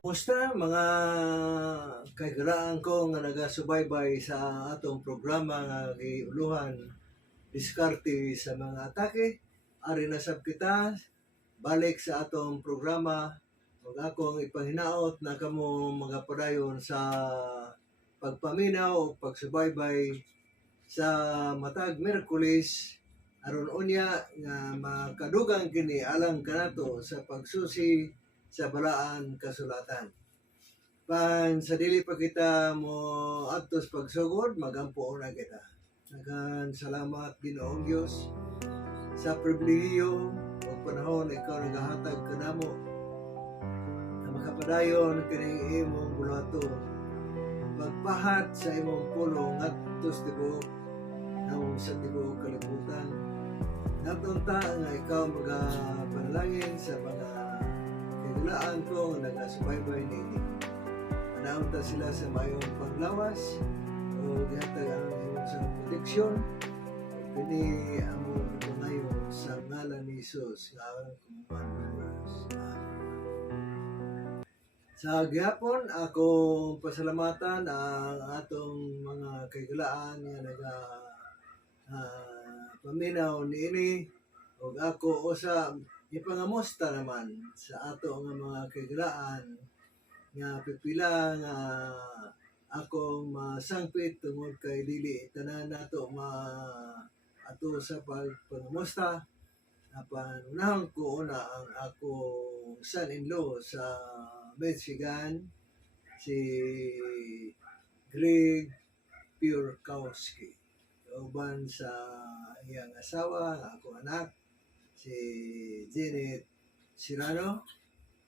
Kumusta mga kaigaraan ko nga nagasubaybay sa atong programa nga giuluhan diskarte sa mga atake. Ari na sab kita balik sa atong programa ug akong ipanginaot na kamo mga padayon sa pagpaminaw o pagsubaybay sa matag Miyerkules aron unya nga makadugang kini alang kanato sa pagsusi sa balaan kasulatan. Sa dili pa kita mo adtos pagsugod, magampo na kita. Daghang salamat Ginoong Dios sa pribilehiyo o panahon ikaw nagahatag kanamo na makapadayon kining imong bulato. Magpahat sa imong pulong adtos tibuok naong sa tibuok kalibutan. Natunta nga ikaw magapanalangin sa mga kailangan ko nga nagasubaybay nini. Naunta sila sa mayong paglawas o gihatag ang imong sa proteksyon. Kini among ngayon sa ngalan ni Jesus nga kumpanya. Sa gihapon akong pasalamatan ang atong mga kaigalaan nga naga paminaw niini ug ako usa ipangamusta naman sa ato nga mga kaigalaan nga pipila nga akong masangpit tungod kay dili tanan nato ato sa pagpangamusta. Apan unahon ko una ang akong son-in-law sa Michigan, si Greg Piorkowski. Uban sa iyang asawa, ang akong anak, si Janet Sirano,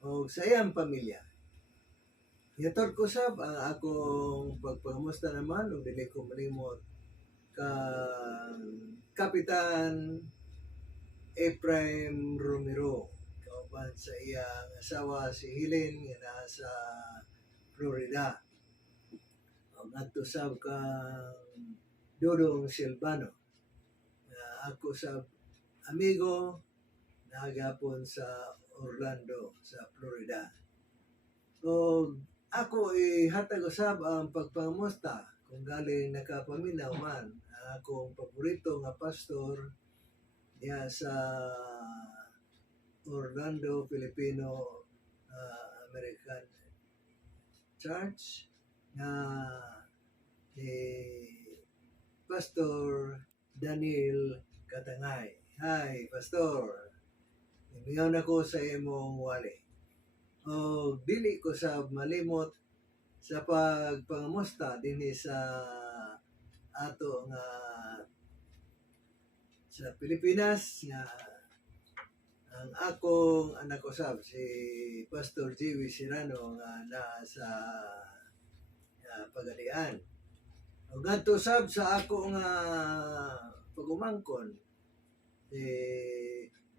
o sa iyang pamilya. Yatod ko sab ang akong pagpangamusta naman o dili ko malimot kang Kapitan Ephraim Romero kauban sa iyang asawa si Helen nga nasa Florida. Ang ato sab kang Dodong Silvano ako sa amigo nagapon sa Orlando sa Florida. O ako ihatag usab ang pagpangamusta kung galing nakapaminaw man ang akong paborito nga pastor niya sa Orlando Filipino American Church na Pastor Daniel Katangay. Hi, Pastor. Imiyaw na ko sa imong wali. O dili ko sa malimot sa pagpangamusta dinhi sa ato nga sa Pilipinas nga ang akong anak usab si Pastor J.W. Sirano nga nasa Pagadian. O ngadto sab sa ako nga pagumangkon si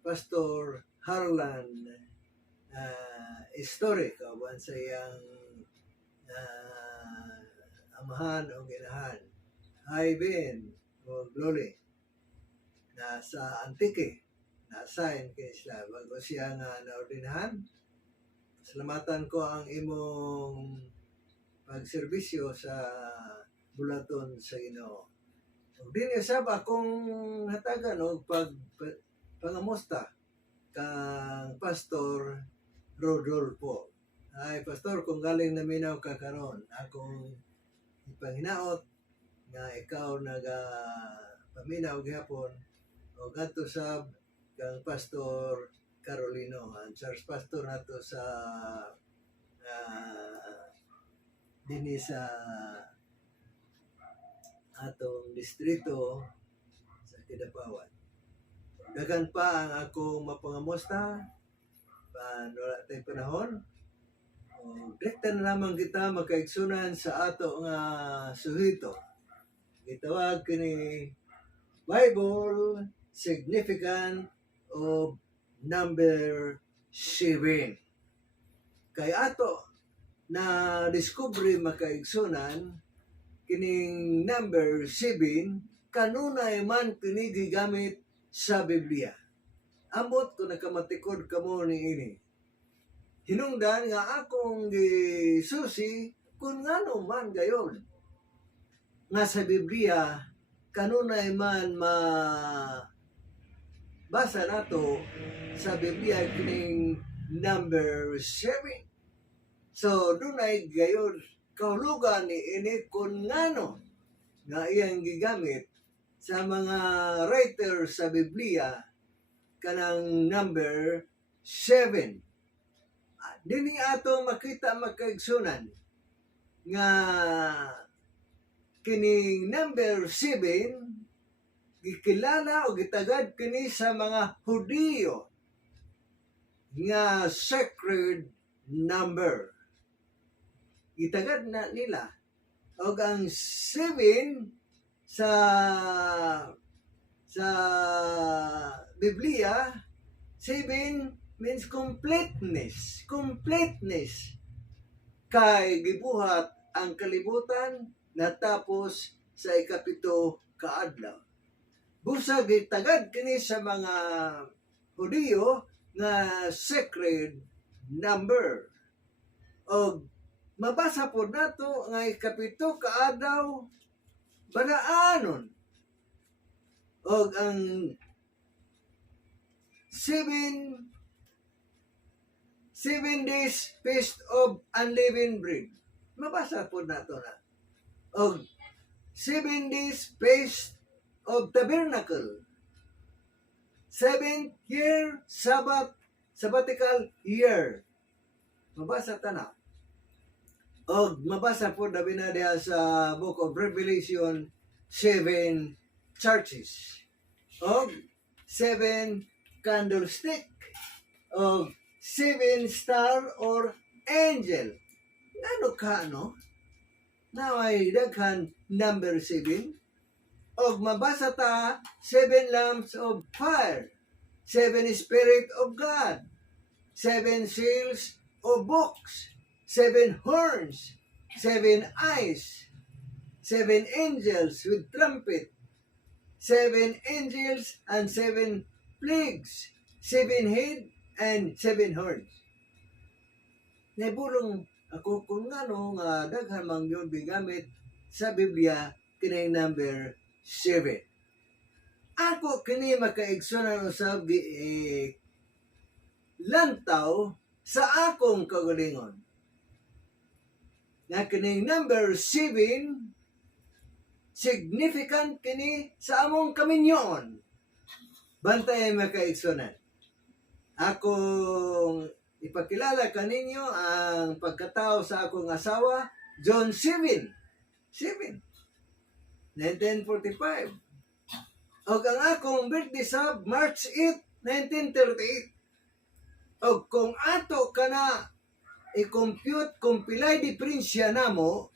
Pastor Harlan Story kauban sa iyang amahan o ginahan. Hi Ben o Loli nasa Antique na-assign kay sila bago siya nga naordinahan. Salamatan ko ang imong pagserbisyo sa bulaton sa Ginoo. Ug dinhi sab akong hatagan og pangamusta kang Pastor Rodolfo. Ay Pastor, kung galing naminaw ka karon, akong ipanginaot nga ikaw paminaw gihapon o gadto sab kang Pastor Carolino, ang church pastor nato sa dinhi sa atong distrito sa Kidapawan. Dagan pa ang akong mapangamusta wala tayong panahon. Direkta na lamang kita makaigsunan sa ato nga suhito. Gitawag kini Bible Significant of Number 7. Kay ato na discovery makaigsunan kining number 7 kanunay man kini gigamit sa Biblia. Ambot ko nakamatikod kamo ni ini. Hinungdan nga akong gisusi kung ngano man gayon. Nga sa Biblia, kanunay man basa nato sa Biblia kining number 7. So, dunay gayon kahulugan ni ini kung ngano nga iyang gigamit sa mga writer sa Biblia kanang number 7. Dini ato makita makaigsunan nga kining number 7 gikilala o gitagad kini sa mga Hudiyo nga sacred number. Gitagad na nila. O ang 7 sa Biblia, 7 means completeness. Completeness. Kay gibuhat ang kalibutan natapos sa ikapito kaadlaw. Busa gitagad kini sa mga Hudiyo nga sacred number. O mabasa po nato nga ikapito kaadlaw banaanon. O ang 7 days feast of unleavened bread. Mabasa po nato na. O 7 days feast of tabernacle. 7th year sabbatical year. Mabasa ta na. O mabasa po na binadya sa Book of Revelation 7 churches. O 7 candlestick. O 7 star or angel. Ano ka, no? Naway daghan number 7. Og mabasa ta 7 lamps of fire, 7 spirit of God, 7 seals of books, 7 horns, 7 eyes, 7 angels with trumpet, 7 angels and 7 plagues, 7 head and 7 horns. Naibulong ako kung ano nga daghan mang yun bigamit sa Biblia kinay number 7. Ako kini makaigsunan usab lantaw sa akong kagalingon. Nga kining number 7 significant kini sa among kaminyoon. Bantay makaigsunan. Akong ipakilala kaninyo ang pagkatao sa akong asawa, John 7. 1945. O ang akong birthday sa March 8, 1938. O kung ato ka na i-compute kung pilay diferensya namo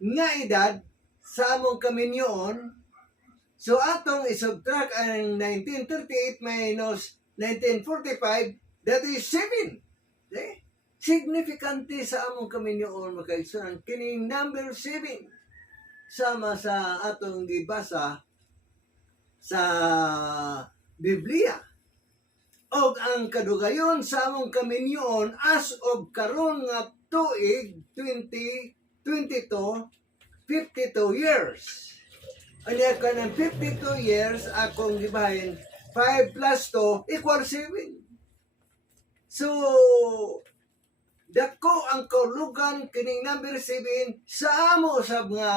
nga edad sa among kaminyoon, so atong isubtract ang 1938 minus 1945, that is 7. Okay? Significante sa among kaminyoon makaigsunan kining number 7 sama sa atong gibasa sa Biblia. Og ang kadugayon sa among kaminyoon as of karon nga tuig 2022, 52 years. Anya ka ng 52 years akong gibahin 5 plus 2 equal 7. So, dako ang kaulugan kining number 7 sa amo sa mga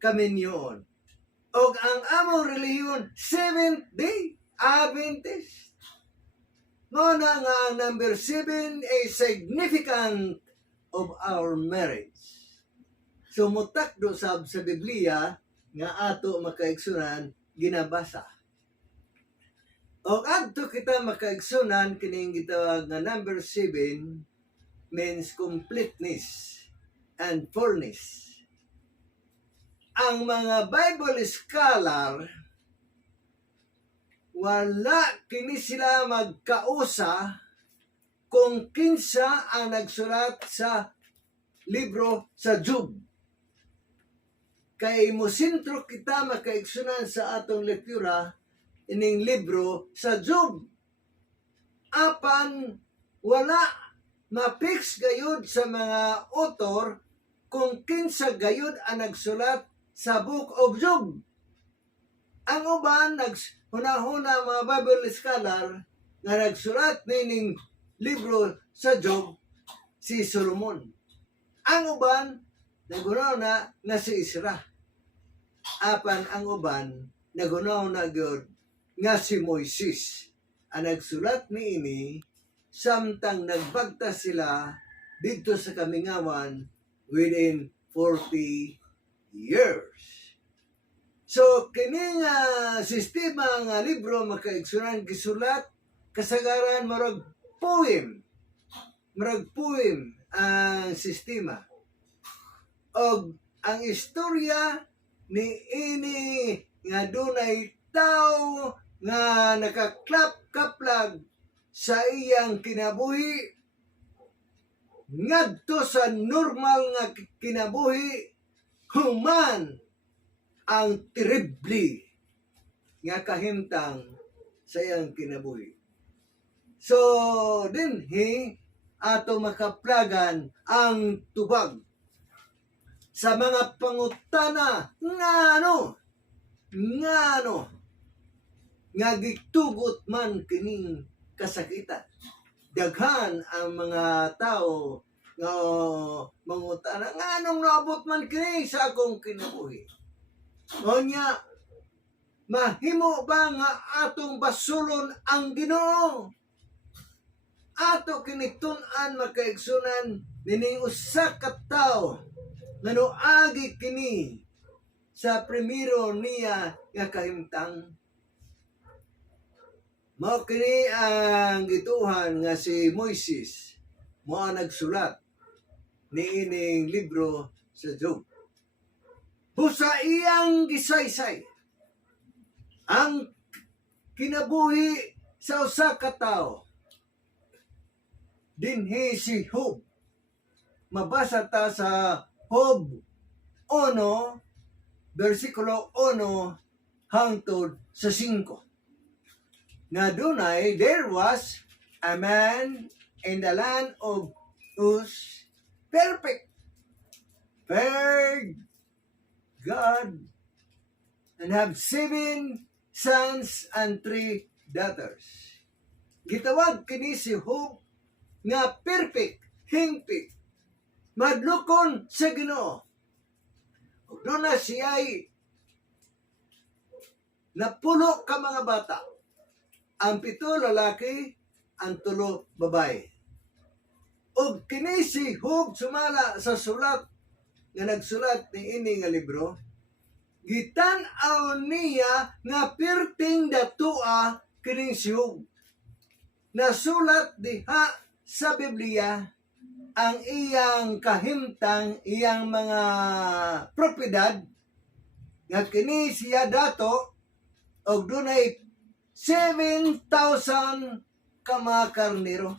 kaminyoon. Og ang among relihiyon, 7th day Adventist. No na nga number 7 is significant of our marriage. So, mutakdo sab sa Biblia nga ato makaigsunan ginabasa. O adto kita makaigsunan kining gitawag nga number 7 means completeness and fullness. Ang mga Bible scholar wala kini sila magkausa kung kinsa ang nagsulat sa libro sa Job. Kay mosentro kita makaigsunan sa atong lektura ining libro sa Job. Apan wala ma-fix gayud sa mga author kung kinsa gayud ang nagsulat sa Book of Job. Ang uban naghunahuna mga Bible scholar nga nagsulat nining libro sa Job si Solomon. Ang uban naghunahuna na si Isra. Apan ang uban naghunahuna gyud nga si Moises. Ang nagsulat niini samtang nagbagtas sila dito sa kamingawan within 40 years. So, kini nga sistema nga libro makaigsunan gisulat kasagaran marag poem. Marag poem ang sistema. Og ang istorya ni ini nga dunay tao nga nakaklap-kaplag sa iyang kinabuhi ngadto sa normal nga kinabuhi human ang terrible nga kahimtang sa iyang kinabuhi. So, dinhi ato makaplagan ang tubag sa mga pangutana nga gitugot man kining kasakitan. Daghan ang mga tao nga mangutana nganong naabot man kini sa akong kinabuhi. Onya, mahimo ba nga atong basulon ang Ginoo? Ato kinitun-an makaigsunan nining usa ka tawo nga noagi kini sa primero niya nga kahimtang. Mao kini ang gituhan nga si Moises mo ang nagsulat ni ining libro sa Job. Busa iyang gisaysay ang kinabuhi sa usa ka tawo. Dinhi si Job. Mabasa ta sa Job 1, versikulo 1 hangtod sa 5. Na dunay, there was a man in the land of Uz, perfect, feared God, and have 7 sons and 3 daughters. Gitawag kini si Job nga perfect, hingpit, madlukon sa Ginoo. Doon na siya'y napulo ka mga bata. Ang 7 lalaki, ang 3 babae. O kini si Job sumala sa sulat nga nagsulat ni ini nga libro, gitan-aw niya nga perting datua kining si Job. Nasulat diha sa Biblia ang iyang kahimtang, iyang mga propiedad nga kini siya dato og dunay 7,000 ka mga karnero.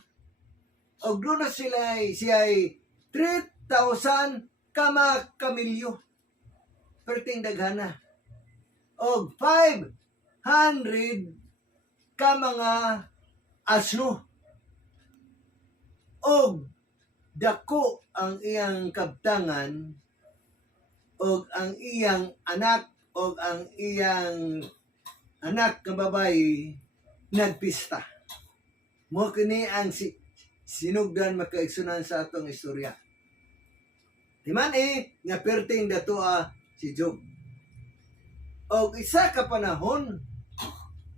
Og doon na siya'y 3,000 ka mga kamilyo. Perting daghana. Og 500 ka mga asno. Og dako ang iyang kabtangan og ang iyang anak og ang iyang anak ng babae nagpista. Mo kini ang sinugdan makaigsunan sa atong istorya. Timan nga perting datua si Job. Og isa ka panahon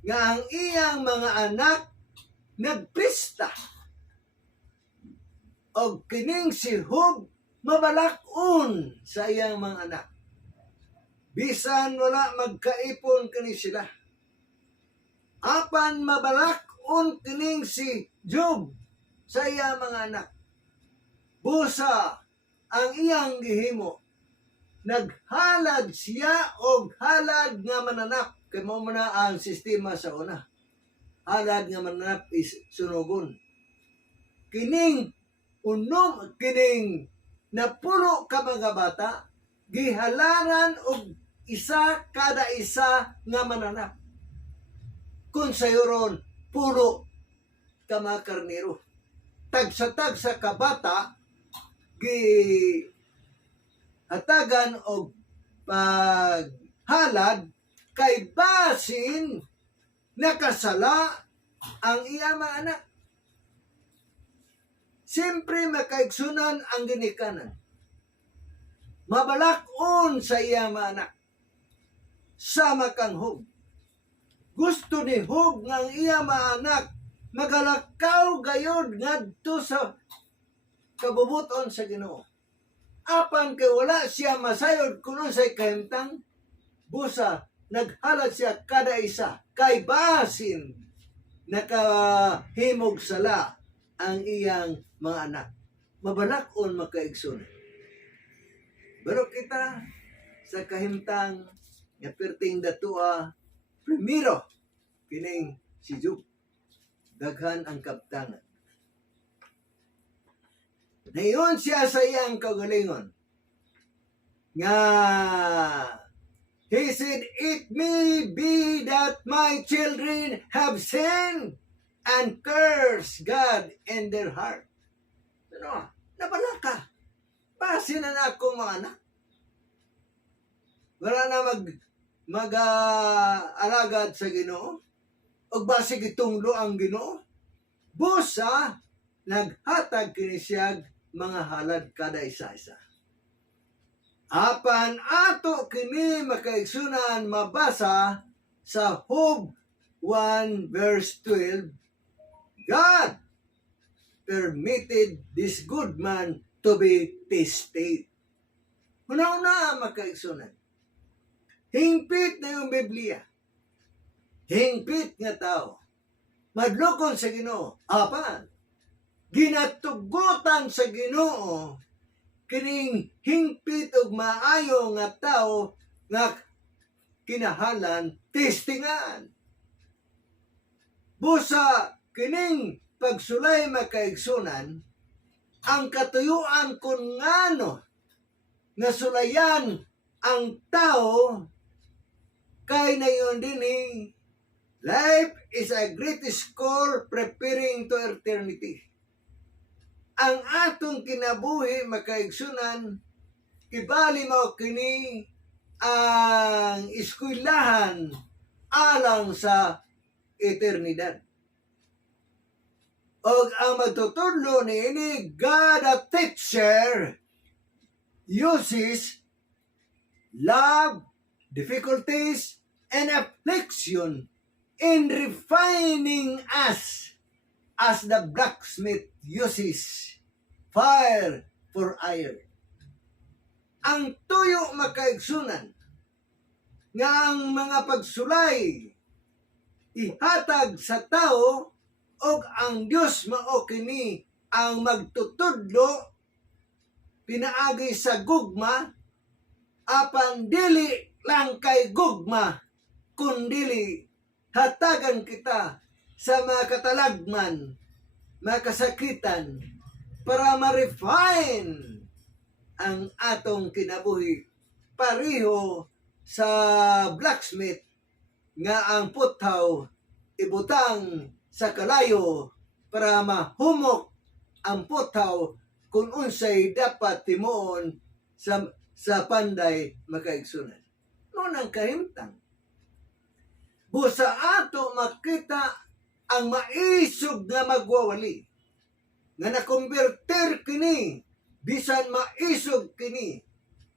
nga ang iyang mga anak nagpista. Og kining si Job mabalakon sa iyang mga anak. Bisan wala magkaipon kini sila. Apan mabalakon kining si Job sa iyang mga anak. Busa ang iyang gihimo. Naghalad siya og halad nga mananap. Kaya mo na ang sistema sa una. Halad nga mananap is sunugon. Kining napulo ka mga bata, gihalaran og isa kada isa nga mananap. kung sayoron pulo ka mga karnero. Tagsa-tagsa ka bata, gi hatagan og paghalad kay basin nakasala ang iya mga anak. Siyempre makaigsunan ang ginikanan. Mabalakon sa iya mga anak. Sama kang Hug. Gusto ni Hug nga ang iya mga anak magalakaw gayod ngadto sa kabubuton sa Ginoo. Apan kay wala siya masayod kuno sa kahimtang busa naghalad siya kada isa kay basin nakahimog sala ang iyang mga anak. Mabalakon makaigsunan. Pero kita sa kahimtang nga perting datua primero kining si Job. Daghan ang kaptangan. Nayon siya sa iyang kagalingon. Nga, he said, it may be that my children have sinned and cursed God in their heart. Ano? Nabala ka. Basin na akong mga anak. Wala na mag-alagad sa Ginoo. O basig itunglo ang Ginoo. Busa, naghatag kinisiyag mga halad kada isa-isa. Apan ato kini makaigsunan mabasa sa Job 1 verse 12. God permitted this good man to be tested. Una-una makaigsunan. Hingpit na yung Biblia. Hingpit nga tao. Madlokon sa Ginoo. Apan, ginatugutan sa Ginoo kining hingpit ug maayo nga tao nga kinahalan testingan. Busa kining pagsulay makaigsunan ang katuyuan kun ngano nga sulayan ang tao kay nayon dinhi. Life is a great school preparing to eternity. Ang atong kinabuhi makaigsunan, ibali mo kini ang eskwelahan alang sa eternidad. O ang magtutudlo ni ini, God a teacher uses love, difficulties, and affliction in refining us as the blacksmith uses fire for iron. Ang tuyo makaigsunan nga ang mga pagsulay ihatag sa tao o ang Diyos mao kini ang magtutudlo pinaagi sa gugma apan dili lang kay gugma kundili hatagan kita sa mga katalagman, mga kasakitan, para ma-refine ang atong kinabuhi. Pareho sa blacksmith nga ang putaw ibutang sa kalayo para mahumok ang putaw kung unsay dapat timuon sa panday makaigsunan. Noon ang kahimtang. Busa ato makita ang maisog nga magwawali. Nga nakonverter kini, bisan maisog kini,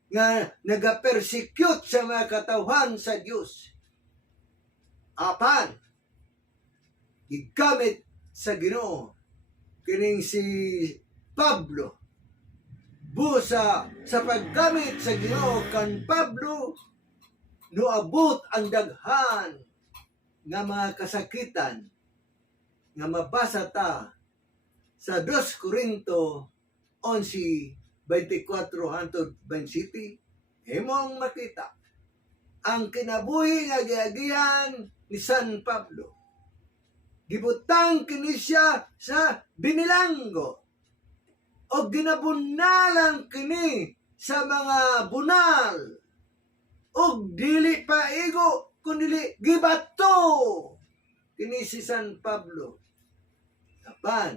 nga nagapersecute sa mga katawhan sa Diyos. Apan, gigamit sa Ginoo, kining si Pablo. Busa sa paggamit sa Ginoo kan Pablo, nuabot ang daghan nga mga kasakitan nga mabasa ta sa 2 Corinto 11:24 hangtod 27, himong makita ang kinabuhi nga giagihan ni San Pablo. Gibutang kini siya sa binilanggo o ginabunalan kini sa mga bunal o dili pa igo kundili gibato kini si San Pablo. Apan,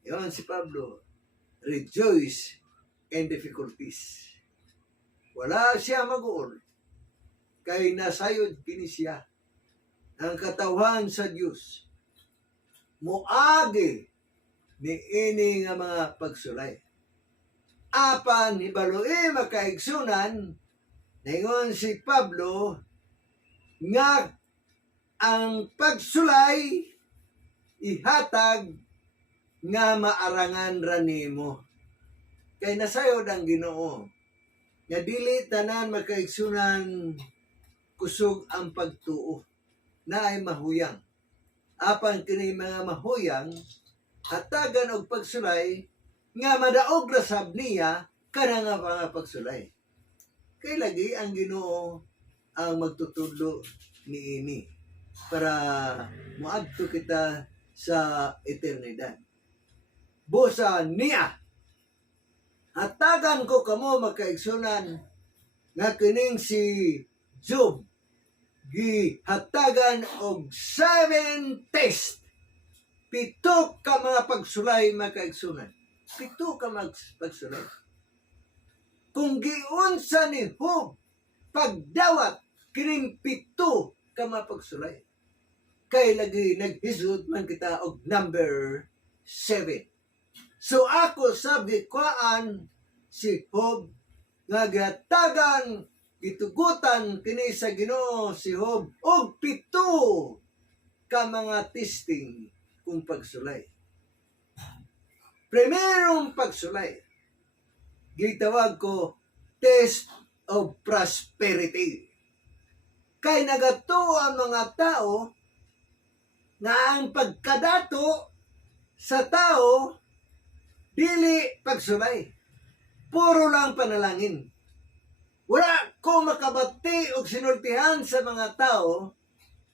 yon si Pablo, rejoice in difficulties. Wala siya mag-uol. Kay nasayod kini siya ang katawhan sa Dios. Muagi ni ini nga mga pagsulay. Apan hibaloi makaigsunan ningon si Pablo nga ang pagsulay ihatag nga maarangan ra nimo. Kay nasayod ang Ginoo nga dili tanan makaigsunan kusog ang pagtuo na ay mahuyang. Apan kini mga mahuyang hatagan og pagsulay nga madaog ra sab niya kana nga mga pagsulay. Kay lagi ang Ginoo ang magtutudlo niini para moadto kita sa eternidad. Busa niya hatagan ko kamo makaigsunan nga kining si Job gihatagan og 7 test. 7 ka mga pagsulay makaigsunan. 7 ka pagsulay. Kung giunsa ni Job pagdawat kining 7 ka mga pagsulay. Kay lagi naghisod man kita og number 7. So ako sabi kuan si Job nga gihatagan gitugutan kini sa Ginoo si Job og 7 ka mga testing kung pagsulay. Primerong pagsulay gitawag ko test of prosperity. Kay nagato ang mga tao na ang pagkadato sa tao dili pagsulay. Puro lang panalangin. Wala ko makabati og sinultihan sa mga tao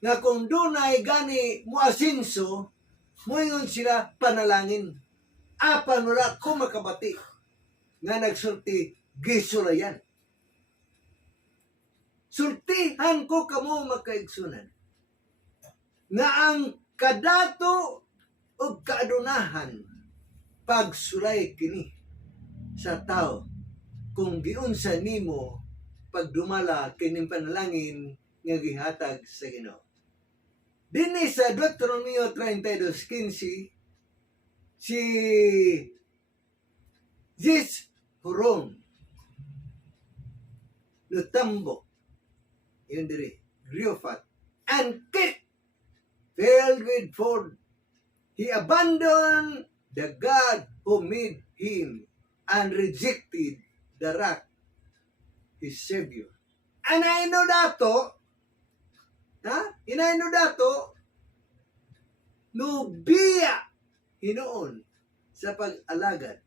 nga kung dunay gani muasinso, moingon sila panalangin. Apan wala ko makabati nga nagsulti gisulayan. Sultihan ko kamo makaigsunan nga ang kadato o kaadunahan pagsulay kini sa tao kung giunsa nimo pagdumala kining panalangin nga gihatag sa Ginoo. Dinhi sa Deuteronomio 32:15 si Huron Lutambo yun diri Griofat and Kit filled with food. He abandoned the God who made him and rejected the rock, his Savior. Inaino dato, nubiya hinoon sa pag-alagad.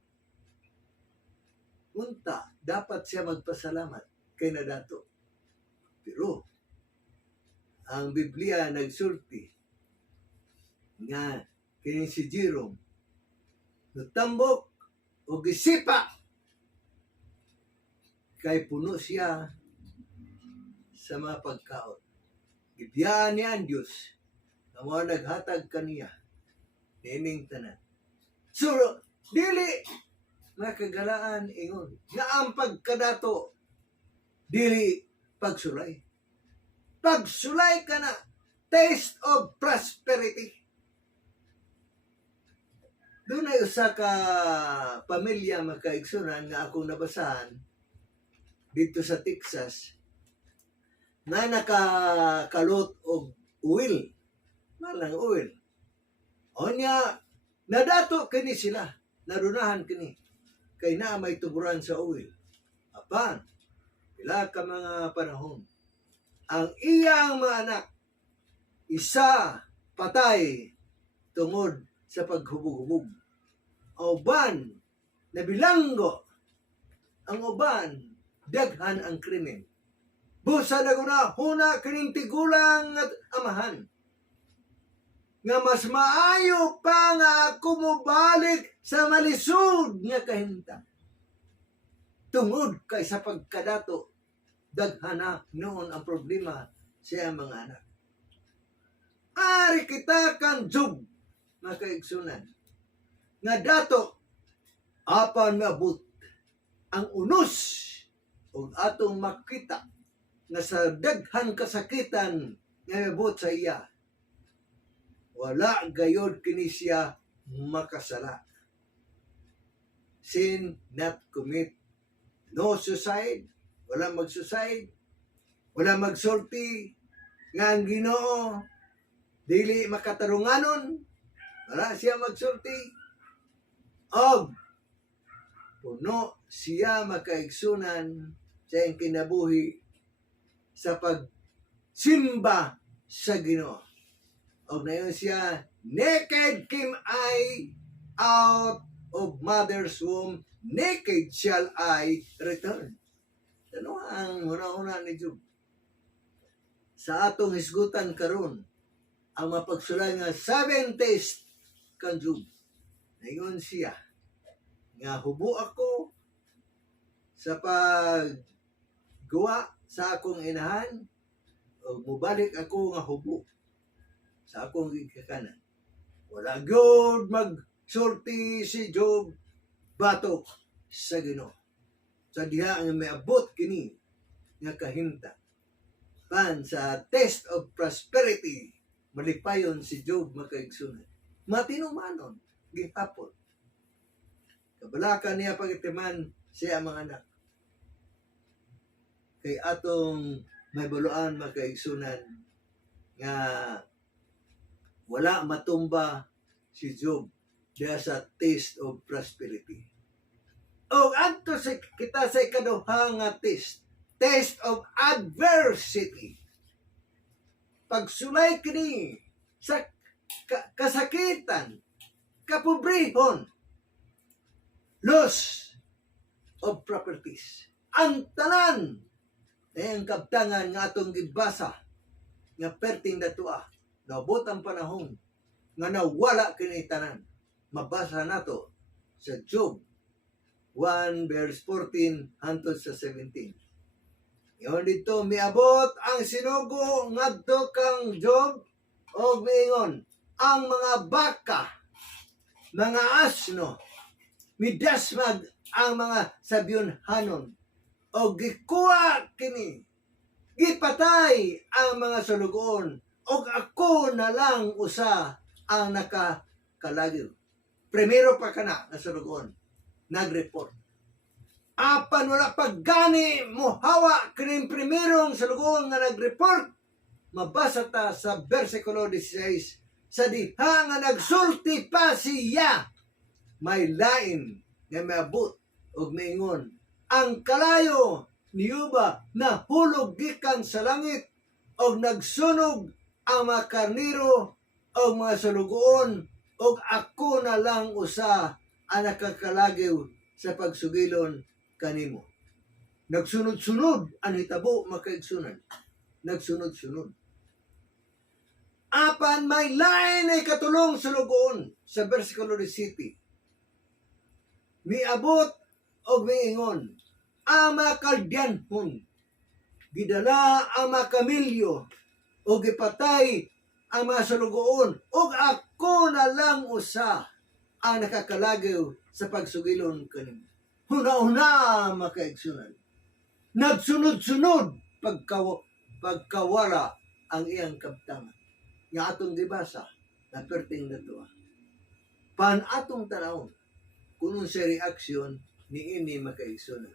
Unta, dapat siya magpasalamat kay na dato. Pero, ang Biblia nagsulti nga kini si Jerome nutambok o gisipa kay puno siya sa mga pagkaon. Gibiyaan niya ang Diyos na mga naghatag kaniya nining tanan. So, dili makagalaan ingon nga ang pagkadato dili pagsulay. Pagsulay ka na taste of prosperity. Doon ay usa ka pamilya makaigsunan nga akong nabasahan dito sa Texas na nakakalot og oil. Malang oil. O niya, nadato kini sila. Narunahan kini. Kay na may tuburan sa oil. Apan, pila ka mga panahon. Ang iyang mga anak, isa patay tungod sa paghubog-hubog. Uban, nabilanggo. Ang uban, daghan ang krimen. Busa na guna, huna kining tigulang at amahan. Nga mas maayo pa nga ako mobalik sa malisod nga kahimtang. Tungod kay sa pagkadato, daghana noon ang problema sa mga anak. Ari kita kan Job makaigsunan nga dato apan maabot ang unos ug atong makita nga sa daghan kasakitan nga maabot sa iya wala gayod kini siya makasala. Sin not commit, no suicide, wala mag-suicide, wala magsulti nga ang Ginoo dili makatarunganon, wala siya magsulti og puno siya makaigsunan sa iyang kinabuhi sa pagsimba sa Ginoo. Og nayon siya, naked came I out of mother's womb, naked shall I return. Ano ang una-una ni Job? Sa atong hisgutan karon ang mapagsulay nga 7 test kan Job. Nayon siya, nga hubo ako sa paggawa sa akong inahan, o mubalik ako nga hubo sa akong gigakanan. Wala gyud magsulti si Job batok sa Ginoo. Sa diha nga miabot kini nga kahinta. Pan sa test of prosperity, malipayon si Job makaigsunan. Matinumanon, gihapon. Kabalakan niya pagitiman siya mga anak. Kay atong may baluan makaigsunan nga wala matumba si Job diya sa taste of prosperity. O adto sa kita sa ikaduha nga taste of adversity. Pagsulay kini sa kasakitan, kapobrehon, loss of properties. Ang tanan ang kabtangan nga atong gibasa nga perting datua. Naabot ang panahon nga nawala kini tanan. Mabasa nato sa Job 1 verse 14 hangtod sa 17. Yon dito miabot ang sinugo ngadto kang Job og miingon ang mga baka, mga asno, midasmag ang mga sabyonhanon og gikuha kini, gipatay ang mga sulugoon og ako na lang usa ang nakakalagyo. Primero pa kana na sulugoon nagreport. Apan wala paggani mo hawa kining primerong sulugoon nga nagreport. Mabasa ta sa versikulo 16 sa diha nga nagsulti pa siya may lain nga maabot og miingon ang kalayo niyo ba nahulog gikan sa langit og nagsunog ang mga karniro o mga salugoon o ako na lang usa ang nakakalagyo sa pagsugilon kanimo. Nagsunod-sunod ang hitabo makaigsunan. Nagsunod-sunod. Apan may lain ay katulong sa lugoon sa versikulo 17. Miabot o miingon ang mga kaldyanhon gidala ang mga kamilyo o gipatay ang mga salugoon o ako na lang usa ang nakakalagyo sa pagsugilon kanimo. Huna-huna makaigsunan. Nagsunod-sunod pagkawala ang iyang kabtangan. Nga atong gibasa na perting natua. Pan atong tanawon kung sa reaksyon ni ini makaigsunan.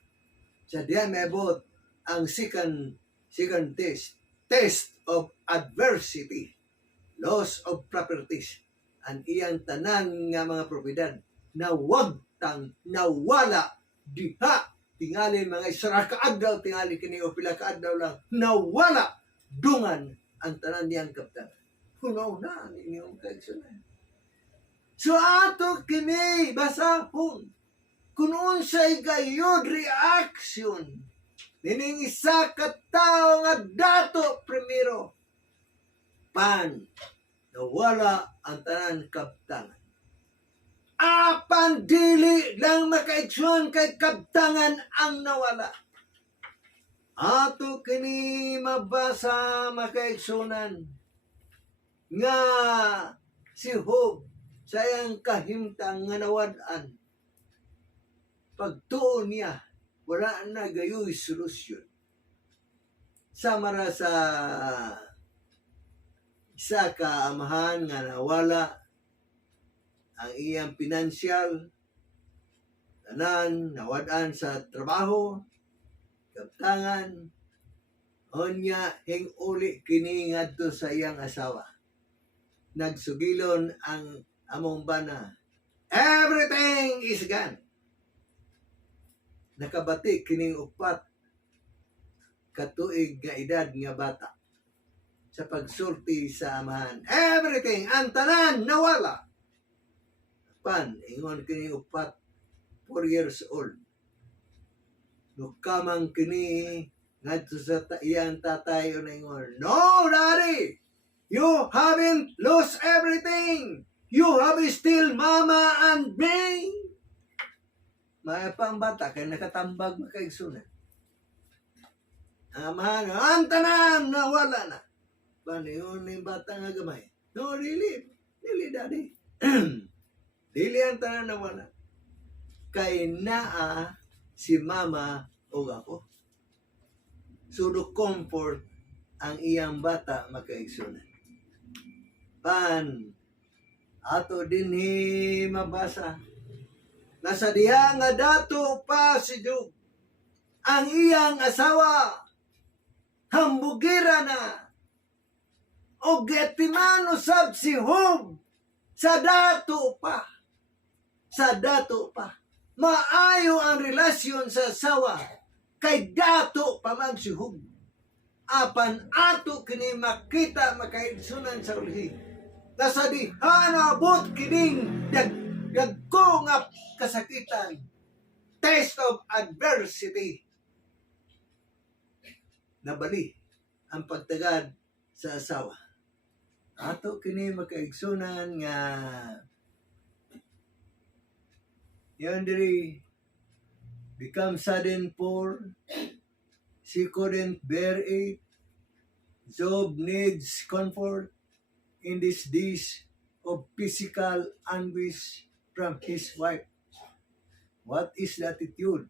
Sa diyan maabot ang second test of adversity, loss of properties, ang iyang tanan nga mga propiedad na wagtang nawala diha tingali mga isara kaadlaw tingali kini o pila kaadlaw lang nawala dungan ang tanan niyang kabtan. Kuno na ang inyong kaigsunan. So ato kini basahon kung unsay gayud reaction nining isa ka tawo nga dato primero pan nawala ang tanan kabtangan. Apan dili lang makaigsunan kay kabtangan ang nawala. Ato kini mabasa makaigsunan nga si Job sayang kahimtang nga nawad-an. Pagtuon niya, wala na gayoy solusyon. Sama ra sa isa ka amahan nga nawala ang iyang pinansyal, tanan, nawad-an sa trabaho, kaptangan, onya hinguli kini ngadto sa iyang asawa. Nagsugilon ang among bana. Everything is gone. Nakabati kining upat katuig nga edad nga bata sa pagsulti sa amahan. Everything, ang tanan nawala. Pan, ingon kining upat 4 years old. Nukamang kini ngadto sa iyang tatay o ingon, "No, Daddy! You haven't lost everything! You have still Mama and me!" Maya pa ang bata, kaya nakatambag makaigsunan. Ang amahan, ang tanan, nawala na. Paano yun yung bata nga gamay? No, really, Daddy. Dili ang tanan nawala. Kay naa si Mama o ako. Sudo comfort ang iyang bata makaigsunan. Pan, ato dinhi mabasa. Nasa diha nga dato pa si Job. Ang iyang asawa, hambugira na. O getiman usab si Job sa dato pa. Sa dato pa. Maayo ang relasyon sa asawa kay dato pa man si Job. Apan ato kini makita makaigsunan sa ulihi. Nasa diha naabot kining dagko nga kasakitan, taste of adversity. Nabali ang pagtagad sa asawa. Ato kini makaigsunan nga yun diri become sudden poor. She couldn't bear it. Job needs comfort in these days of physical anguish from his wife. What is the attitude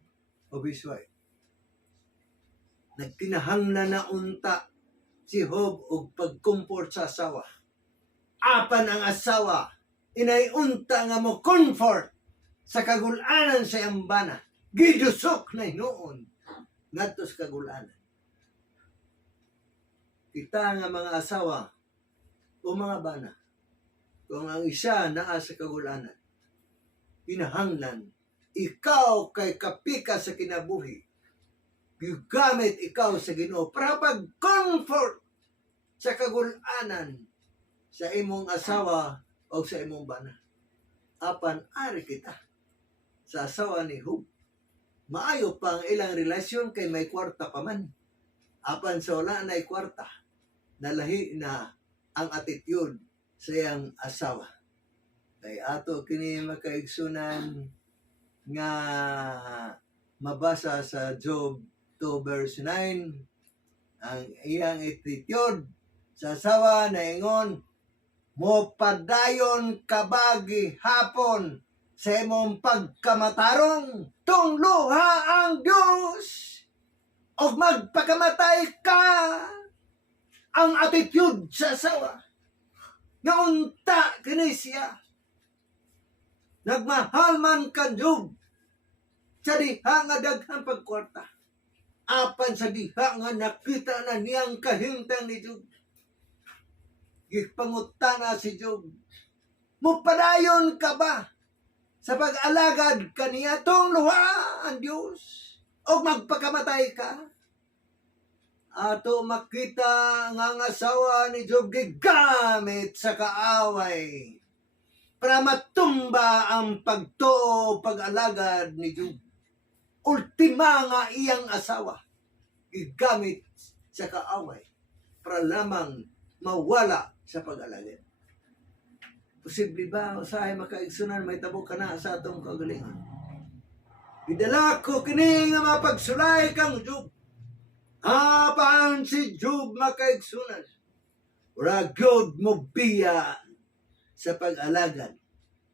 of his wife? Nagkinahanglan na unta si Job og pag-comfort sa asawa. Apan ang asawa, inay-unta nga mo comfort sa kagulanan sa iyang bana. Gidusok na noon ngadto sa kagulanan. Kita nga mga asawa o mga bana, kung ang isa naa sa kagulanan, pinahanglan, ikaw kay kapika sa kinabuhi, gigamit ikaw sa Ginoo para pag-comfort sa kagulanan sa imong asawa o sa imong bana. Apan ari kita sa asawa ni Job. Maayo pa ang ilang relasyon kay may kwarta pa man. Apan sa wala na'y kwarta, nalahi na ang attitude sa iyang asawa. Kay ato kini makaigsunan nga mabasa sa Job 2 verse 9, ang iyang attitude sa asawa na ingon, mo padayon kabagi hapon sa imong pagkamatarong, tungluha ang Diyos o magpakamatay ka. Ang attitude sa asawa nga unta kini siya. Nagmahal man kan Job sa diha nga daghang pagkwarta. Apan sa diha nga nakita na niyang kahimtang ni Job. Gipangutana si Job, mupadayon ka ba sa pag-alagad kaniya tungluha ang Diyos o magpakamatay ka? Ato makita nga ang asawa ni Job gigamit sa kaaway para matumba ang pagtuo, pag-alagad ni Job. Ultima nga iyang asawa gigamit sa kaaway para lamang mawala sa pag-alagad. Posible ba usahay makaigsunan may tabok ka na sa atong kagalingan? Idala ko kini nga mapagsulay kang Job. Apan si Job makaigsunan. Wala gyud mo biya sa pag-alagad.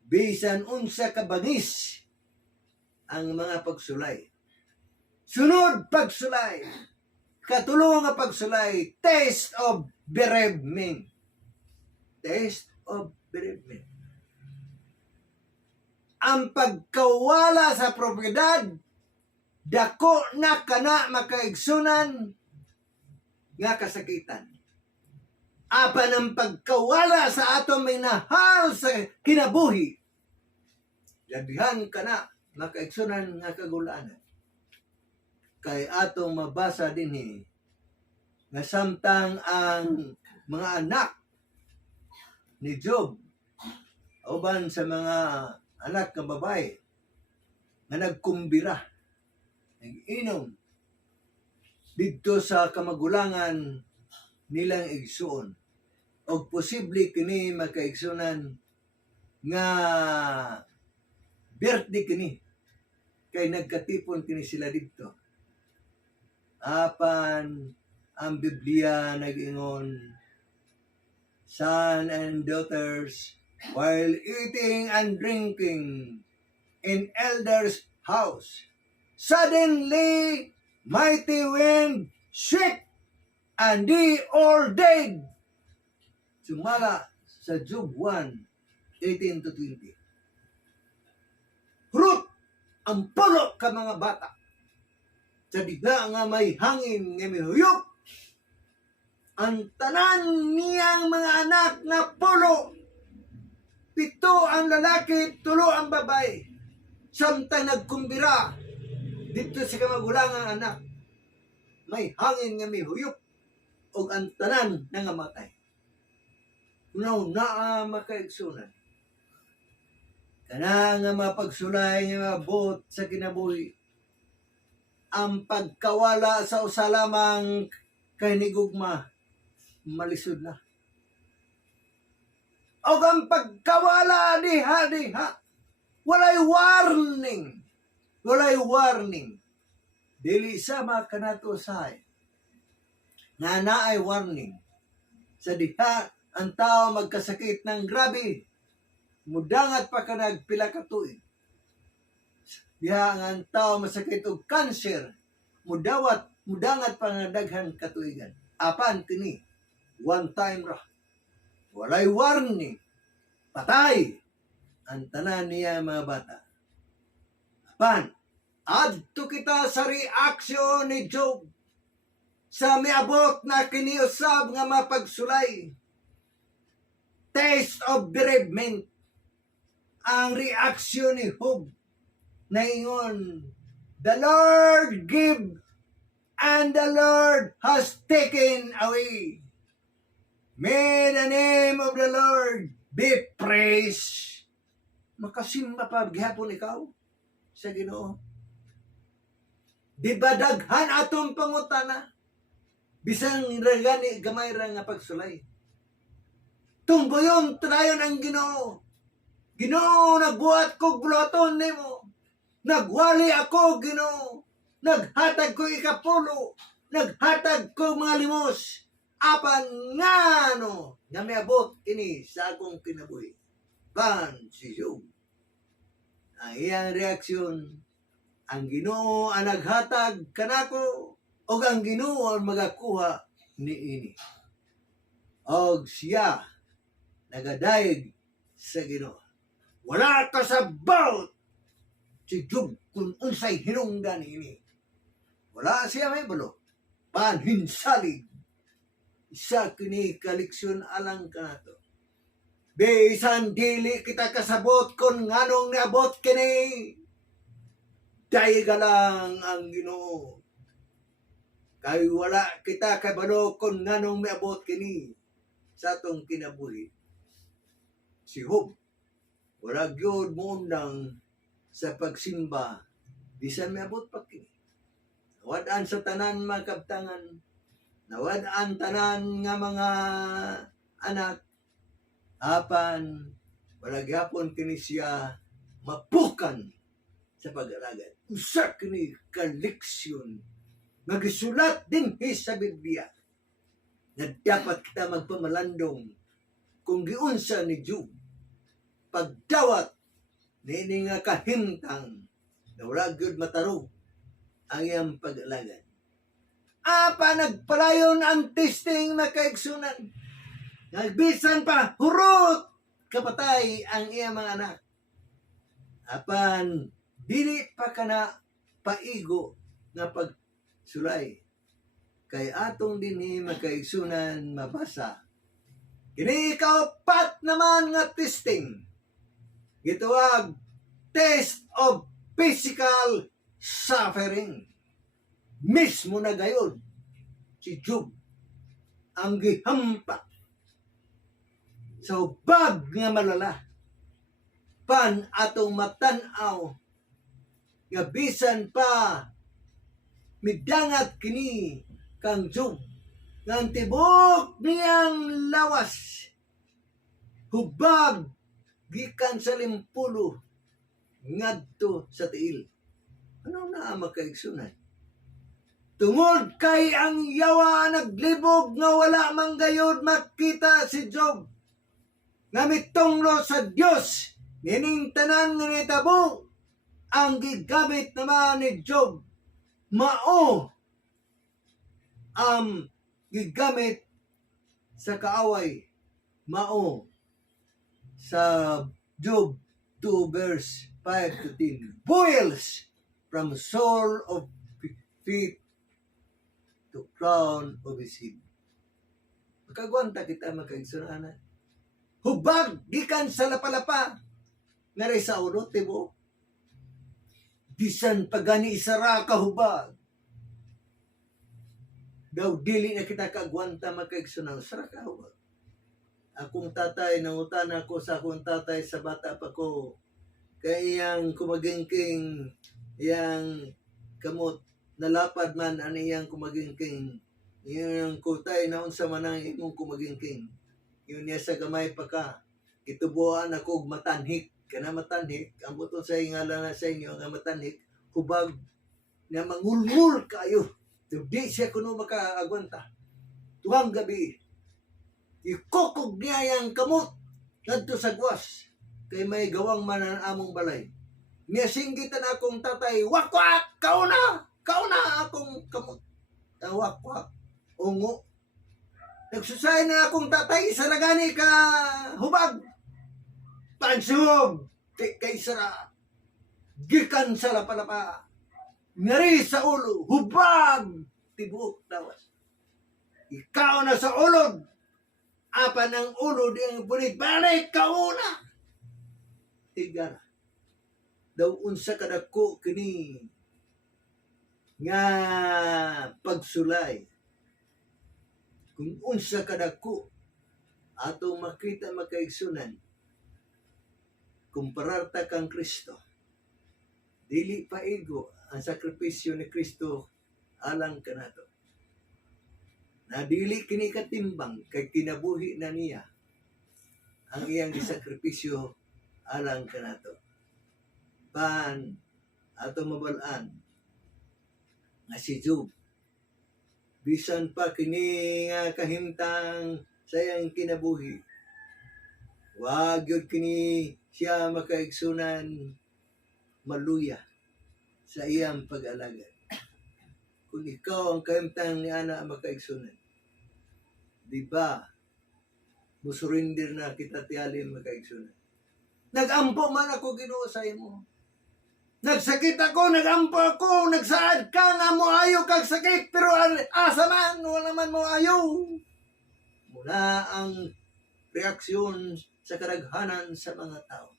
Bisan unsa ka bangis ang mga pagsulay. Sunod pagsulay. Katulo nga pagsulay, taste of bereavement. Taste of bereavement. Ang pagkawala sa propiedad, dako na kana makaigsunan nga kasakitan. Apan ang pagkawala sa atong minahal sa kinabuhi, labihan kana makaigsunan nga kagulanan. Kay atong mabasa dinhi nga samtang ang mga anak ni Job uban sa mga anak ng babae nga nagkumbira, nag-inom dito sa kamagulangan nilang igsuon, o posible kini makaigsunan nga birthday kini kay nagkatipon kini sila dito. Apan ang Biblia nag-ingon, son and daughters, while eating and drinking in elders' house, suddenly mighty wind shook, and they all died. Sumala sa Job 1:18-20. Hurot ang pulo ka mga bata. Sa diga nga may hangin nga mihuyop. Ang tanan niyang mga anak nga pulo. 7 ang lalaki, 3 ang babae. Samtang nagkumbira dito sa kamagulangang anak, may hangin nga mihuyop o ang tanan na nga matay. Unaw na makaigsunan. Kana nga mapagsulay nga mabot sa kinabuhi. Ang pagkawala sa usa lamang kay nigugma, malisod na. O ang pagkawala diha-diha, walay warning. Walay warning. Dili sama kanato sahay. Nga naay warning. Sa diha, ang tao magkasakit ng grabe. Mudangat pa ka nagpila ka tuig. Diha nga ang tao masakit og cancer. Mudangat pa nga daghan katuigan. Apan kini, one time ra. Walay warning. Patay ang tanan niya mga bata. Apan, adto kita sa reaksyon ni Job sa miabot na kiniusab nga mapagsulay. Taste of bereavement. Ang reaksyon ni Job na ingon, the Lord give and the Lord has taken away. May the name of the Lord be praised. Makasimba pa gihapon ikaw sa Ginoo. Di ba daghan atong pangutana? Bisang gani gamay ra nga pagsulay. Tunggoyon trayon ang Ginoo. Ginoo, nagbuhat ko bulaton nimo. Nagwali ako, Ginoo. Naghatag ko ikapulo. Naghatag ko mga limos. Apan nga no, nga miabot ini sa akong kinabuhi. Pan si Job. Ang iyang reaksyon, ang Ginoo ang naghatag kanako, o ang Ginoo ang magakuha niini. Og siya nagadayeg sa Ginoo. Wala ka sa bawt si Job kung unsay hinungdan ini. Wala siya may balo. Panhinsalig. Isa kini kaliksyon alang kanato. Bisan dili kita kasabot kung nganong niabot kini. Dayiga lang ang Ginoo. Kay wala kita kabalo kung nganong niabot kini sa atong kinabuhi. Si Job, wala gyud mo undang sa pagsimba bisan miabot pa kini. Nawad-an sa tanan mga kabtangan, nawad-an tanan nga mga anak, apan wala gyapon kini siya mapukan sa pag-alagad. Usa kini kaleksyon nagisulat din sa Biblia. nga dapat kita magpamalandong kung giunsa ni Job pagdawat nini nga kahimtang na wala gyud matarong ang iyang pag-alagad. Apa nagpalayon ang testing na kaigsunan. Nagbisan pa, hurot! Kapatay ang iyang mga anak. Apan, dili pa kana paigo na pagsulay. Kay atong dinhi makaigsunan mabasa. Kini kaupat naman nga testing. Gituwag, test of physical suffering. Mismo na gayon si Job ang gihampak sa ubag nga malala. Pan atong matan-aw nga bisan pa midangat kini kang Job nga tibok niyang lawas hubag gikan sa 50 ngadto sa tiil. Ano na makaigsunan? Tungod kay ang yawa naglibog nga wala manggayod makita si Job nga mitunglo sa Dios nining tanan nga nitabo ang gigamit naman ni Job mao gigamit sa kaaway mao sa Job 2 verse 5 to 10 boils from sole of feet to crown of his head. Makagwanta kita makaigsunan. Hubag gikan sa lapalapa nga ray sa ulo tibo. Bisan pagani isara ka hubag. Daw dili na kita kagwanta makaigsunan sara ka hubag. Akong tatay nangutan ako sa akong tatay sa bata pa ko. Kay iyang kumagingking iyang kamot nalapad man ang iyang kumagingking. Iyang kutay na unsa man ang imong kumagingking. Yun niya sa gamay pa ka. Itubuan ako matanhik. Kana matanhik. Ang buton sa ingala na sa inyo. Ang matanhik. Hubag na mangulmul kayo. Di siya kuno makaagwanta. Tuwang gabi. Ikokog niya yung kamot. Ngadto sa gwas. Kay may gawang man ang among balay. Niya singgitan akong tatay. Wakwak! Kauna! Kauna akong kamot. Wakwak. Ungo. Nagsusay na akong tatay, saragani ka hubag. Pansub, kay sara. Gikan sa lapalapa. Ngari sa ulo, hubag. Tibuk dawas. Ikaw na sa ulod. Apa ng ulo di ang punit, balik ka una. Tigar. Daw unsa kadako kini nga pagsulay. Kung unsa kadako ato makita makaigsunan kumpararta kang Kristo dili paigo ang sakripisyo ni Kristo alang kanato na dili kini katimbang kay kinabuhi na niya ang iyang sakripisyo alang kanato pan ato mabalaan nga si Job bisan pa kini nga kahimtang sayang kinabuhi. Wag yun kini siya makaigsunan maluya sa iyang pag-alagad. Kung ikaw ang kahimtang ni ana makaigsunan, di ba, musurindir na kita tiyalim makaigsunan. Nagampo man ako Ginoo sa imo. Nagsakit ako, nagampo ako, nagsaad ka nga mo ayaw kag sakit, pero asa man, wala man mo ayaw. Muna ang reaksyon sa kadaghanan sa mga tao.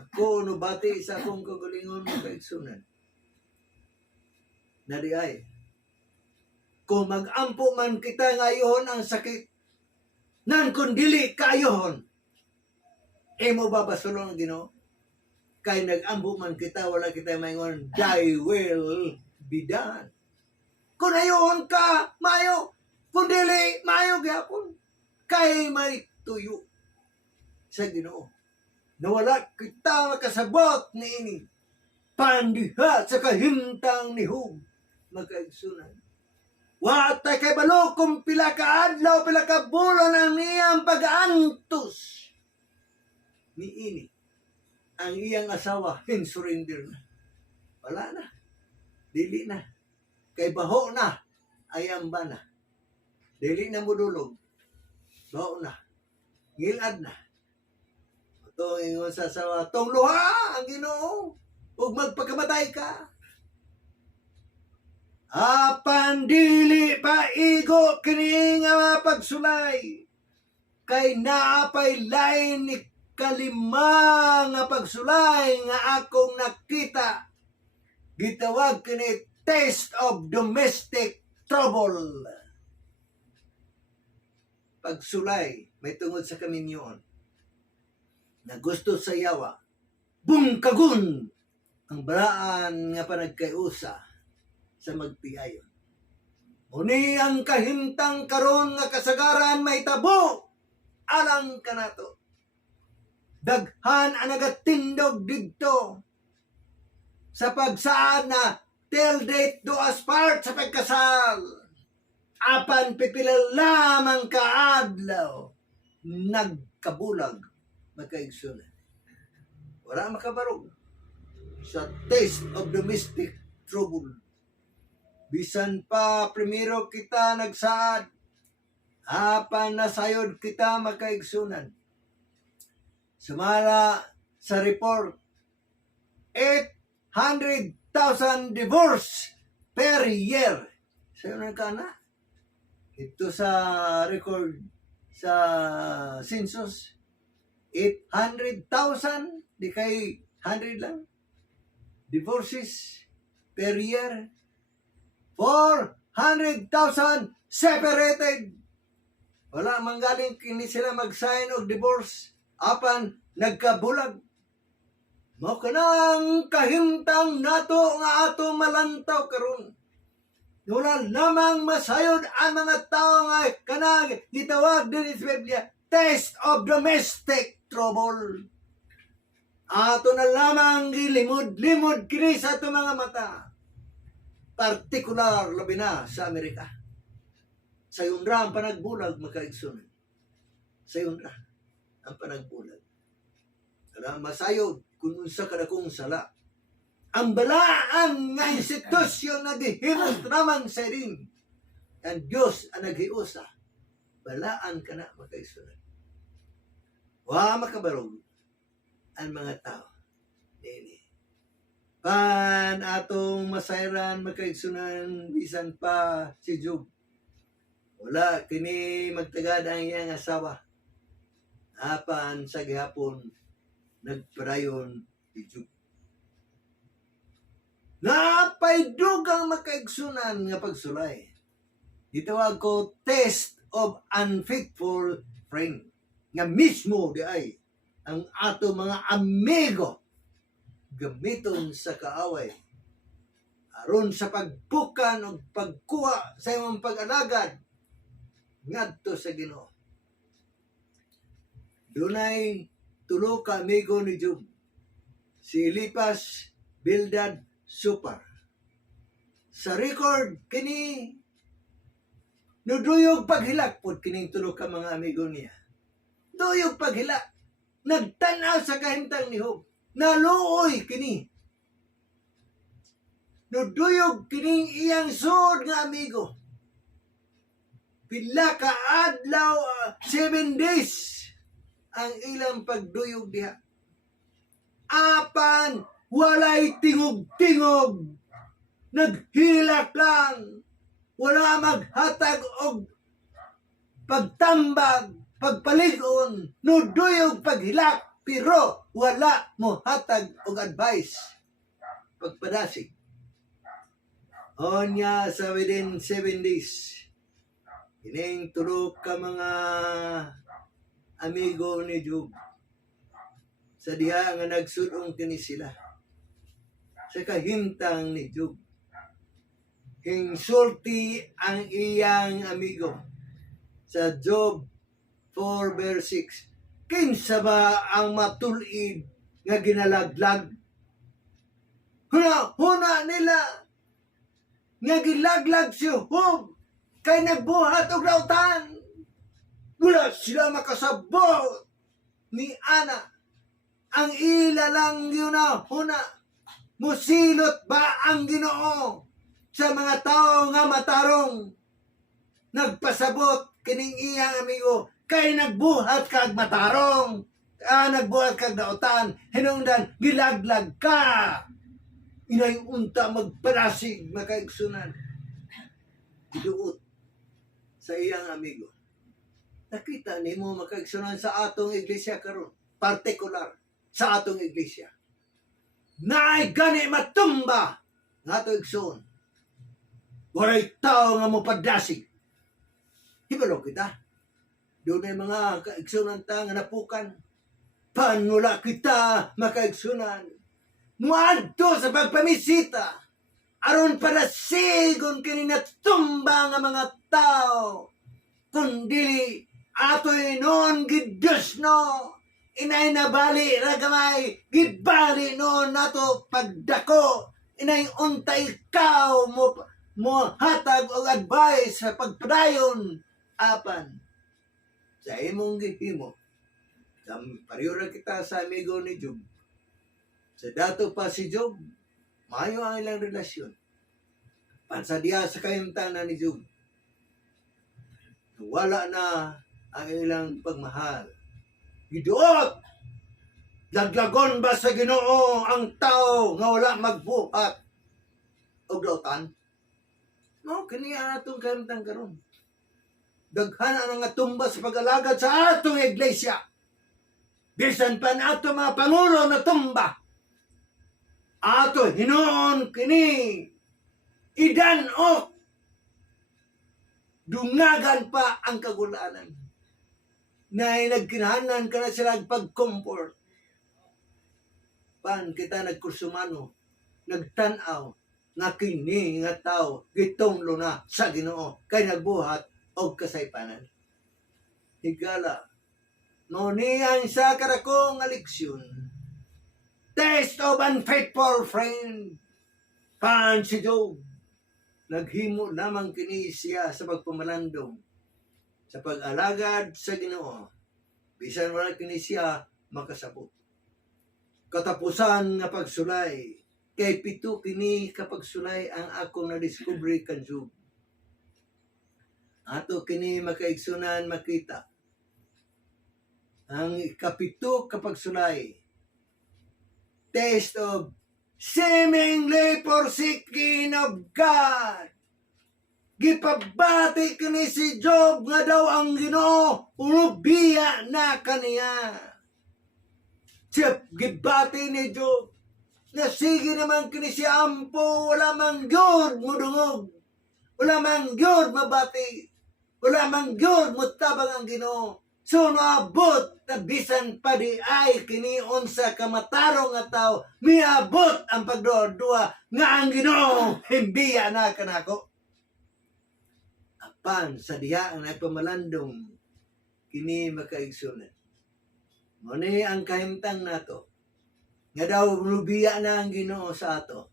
Ako, nubati sa akong kagalingon ng kaigsunan. Nadi ay, kung mag-ampo man kita ngayon ang sakit, nan kung dili kayohon, mo babasulong Ginoo? Kay nag-ambo man kita, wala kita maingon, thy will be done. Kung ayon ka, mayo. Kung dili, mayo gyapon. Kay may tuyo sa Ginoo. Nawala kita makasabot ni ini. Pandiha sa kahimtang ni Hug. Magkaigsunan. Wa tay kay balo kung pila ka adlaw, pila ka bulan ang iyang pag-antos. Niini ang iyang asawa surrender na. Wala na. Dili na. Kay baho na ayang bana. Dili na mudulog. Baho na. Ngilad na. Ito ingon sa asawa, tong luha ang Ginoo ug magpakamatay ka. Apan dili pa igo kini nga pagsulay. Kay naapay lain ni kalima nga pagsulay nga akong nakita. Gitawag kini taste of domestic trouble. Pagsulay, may tungod sa kaminyon. Na gusto sa yawa, bungkagun ang baraan nga panagkayusa sa magpiayon. Muni ang kahimtang karon nga kasagaran may tabo alang kanato. Daghan ang nagatindog didto sa pagsaad na till date do us part sa pagkasal. Apan pipila lamang kaadlaw nagkabulag magkaigsunan. Wala makabarog sa taste of domestic trouble. Bisan pa primero kita nagsaad, apan nasayod kita magkaigsunan. Sumala sa report, 800,000 divorce per year. Sayo na ka na. Ito sa record sa census, 800,000, di kay 100 lang. Divorces per year. 400,000 separated. Wala manggaling kini sila mag-sign og divorce. Apan nagkabulag. Mao kanang kahimtang nato nga ato malantaw karon. Wala lamang masayod ang mga tao nga kanang gitawag din sa Biblia, taste of domestic trouble. Ato na lamang gilimod-limod kini sa ato mga mata. Partikular labi na sa Amerika. Sa yundra ang panagbulag makaigsunan. Sa yundra ang panagbulag. Kaya masayod kung unsa kadakong sala. Ang balaan nga institusyon na gihimos naman sa rin. Ang Diyos ang naghiusa. Balaan ka na makaigsunan. Wa makabarog ang mga tao. Nini. Pan atong masayran makaigsunan bisan pa si Job. Wala kini magtagad ang iyang asawa. Apan sa gihapon nagparayon si Job. Napay dugang makaigsunan nga pagsulay. Gitawag ko test of unfaithful friend. Nga mismo di ay ang ato mga amigo gamiton sa kaaway aron sa pagbukan o pagkuha sa imong pag-alagad ngadto sa Ginoo. Dunay tulo ka amigo ni Job, si Eliphaz, Bildad, Zophar. Sa record kini nuduyog paghilak pod kining tulo ka mga amigo niya. Duyog paghilak, nagtanaw sa kahimtang ni Job. Naluoy kini. Nuduyog kining iyang sud nga amigo. Pila ka adlaw, 7 days ang ilang pagduyog diha. Apan walay tingog-tingog. Naghilak lang. Wala maghatag og pagtambag, pagpaligon, nuduyog paghilak. Pero wala mo hatag og advice pagpadasig. Onya sa within 7 days. Ining tulo ka mga amigo ni Job. Sa diha nga nagsulong kini sila. Sa kahimtang ni Job. Hingsulti ang iyang amigo. Sa Job 4 verse 6. Kinsa ba ang matulid nga ginalaglag? Huna nila nga gilaglag si Job kay nagbuhat og dautan. Wala sila makasabot ni ana. Ang ila lang yun na huna. Musilot ba ang Ginoo sa mga tao nga matarong? Nagpasabot kining iyang amigo kay nagbuhat kag matarong. Nagbuhat kag dautan. Hinungdan, gilaglag ka. Inay unta magparasig makaigsunan. Iduot sa iyang amigo. Nakita ni mo makaigsunan sa atong iglesia karon, partikular sa atong iglesia. Naay gani matumba nga ato igsoon. Waray tao nga mo padasig. Hibalo kita. Doon ay mga kaigsunan ta nga napukan. Panula kita makaigsunan. Muadto sa pagpamisita. Aron para sigon kini natumba nga mga tao. Kundi ato'y noon gidus no. Inay nabali ragamay. Gibali noon nato pagdako. Inay unta ikaw mo hatag og advice sa pagpadayon. Apan. Sa imong gihimo. Pareho ra kita sa amigo ni Job. Sa dato pa si Job. Mayo ang ilang relasyon. Pansadya sa kayumtanan ni Job. Wala na ang ilang pagmahal. Giduot! Laglagon ba sa Ginoo ang tao nga wala magbuhat o dautan? No, kaniya atong kayumtan karon. Daghan ang nga tumba sa pag-alagad sa atong iglesia. Bisan pa na ato mga pangulo na tumba. Ato hinoon kini idan-ok. Dungagan pa ang kagulanan. Na nagkinahanan ka na sila pag-comfort. Pan kita nagkursumano, nagtanaw, nga kini nga tao, gitonglo na sa Ginoo, kay nagbuhat og kasaypanan. Higala, no niyan sa karakong aliksyon, test of unfaithful friend, pan si Job, naghimo lamang kini siya sa pagpamalandong, sa pag-alagad sa Ginoo, bisan wala kini siya makasabot. Katapusan nga pagsulay, kay pito kini kapag sulay ang akong nadiskubre kan Job. Ato kini makaigsunan makita. Ang kapito kapag sulay, taste of seemingly forsaken of God. Gipabati kini si Job nga daw ang Ginoo ulubiya na kaniya. Gibati ni Job na sige naman kini si ampo wala man gyud mudungog. Wala man gyud mabati. Wala man gyud mutabang ang Ginoo. So naabot na bisan pa di ay kini unsa kamatarong nga tao miabot ang pagduwa nga ang Ginoo himbiya na kanako. Apan sa diha ang nagpamalandong kini makaigsunan. Muni ang kahimtang nato nga daw lubiya na ang Ginoo sa ato.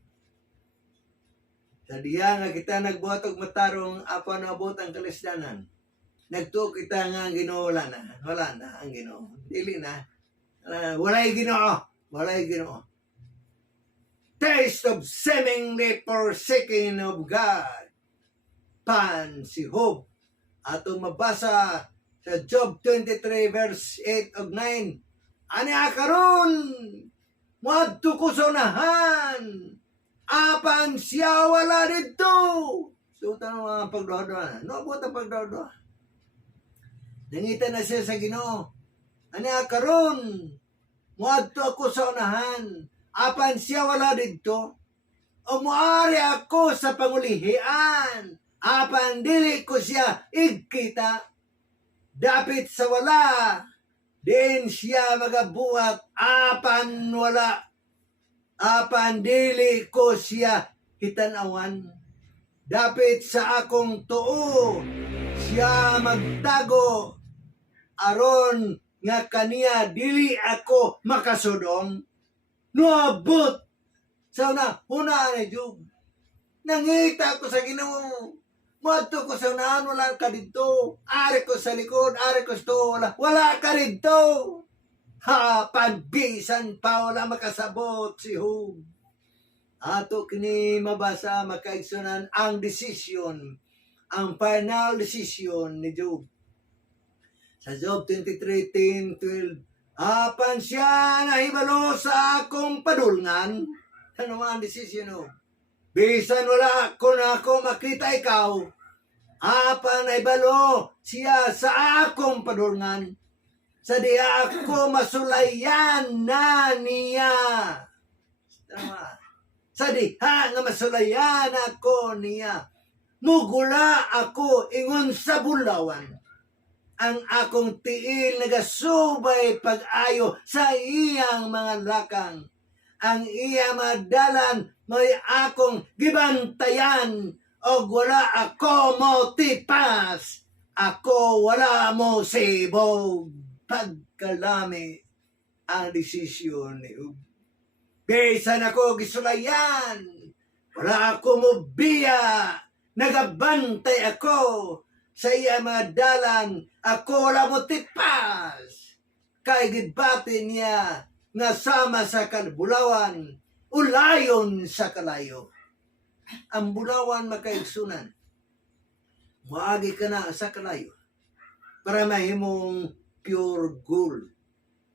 Sa diha nga kita nagbuhat og matarong apan abot ang kalisdanan. Nagtuo kita nga ang Ginoo wala na ang Ginoo. Dili na. Walay Ginoo. Walay Ginoo. Taste of seemingly forsaken of God. Pan si Job. Atong mabasa sa Job 23 verse 8 of 9. Ani akaron moadto ko sa unahan. Apan siya wala dito. So tanong ang pagduha-duha. No abot ang pagduha-duha. Nangita na siya sa Ginoo. Ani karon moadto ako sa unahan. Apan siya wala didto. O moari ako sa pangulihian. Apan dili ko siya igkita. Dapit sa wala. Din siya magabuhat. Apan wala. Apan dili ko siya hitanawan. Dapit sa akong tuo. Siya magtago. Aron nga kaniya dili ako makasudong. Noabot sa una ni Job. Nangita ko sa Ginoo. Moadto ko sa unahan, wala ka dito. Ari ko sa likod, ari ko sa to, wala ka dito. Ha, pagbisan pa, wala makasabot si Job. Ato kini mabasa, makaigsunan ang decision, ang final decision ni Job. Sa Job 23:10-12, apan siya nahibalo sa akong padulngan. Ano ang decision o? Bisan wala ko na ako makita ikaw, apan nahibalo siya sa akong padulngan. Sa diya ako masulayan na niya. Tama. Sa diha nga masulayan ako niya. Mugula ako ingon sa bulawan. Ang akong tiil nagasubay pag-ayo sa iyang mga lakang. Ang iyang madalan may akong gibantayan o wala ako mo tipas. Ako wala mo sibog. Pagkalami ang desisyon ni Job. Bisan ako gisulayan, wala ako mo biya, nagabantay ako sa iya mga dalan, ako wala mo tipas. Kay gidbati niya nga sama sa kalbulawan, ulayon sa kalayo. Ang bulawan makaigsunan, maagi ka na sa kalayo para mahimong pure gold.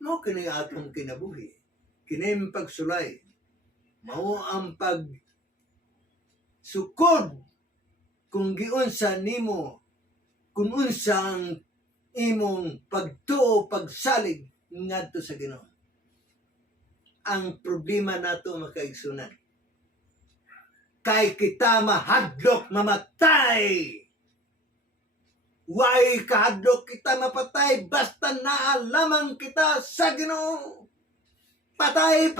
No kini atong kinabuhi. Kini pagsulay. Mao ang pag sukod kung giunsa nimo, kung unsang imong pagtuo, pagsalig ngadto sa Ginoo. Ang problema nato makaigsunan, kay kita mahadlok mamatay. Why kahadlok kita mapatay basta naa lamang kita sa Ginoo. Patay,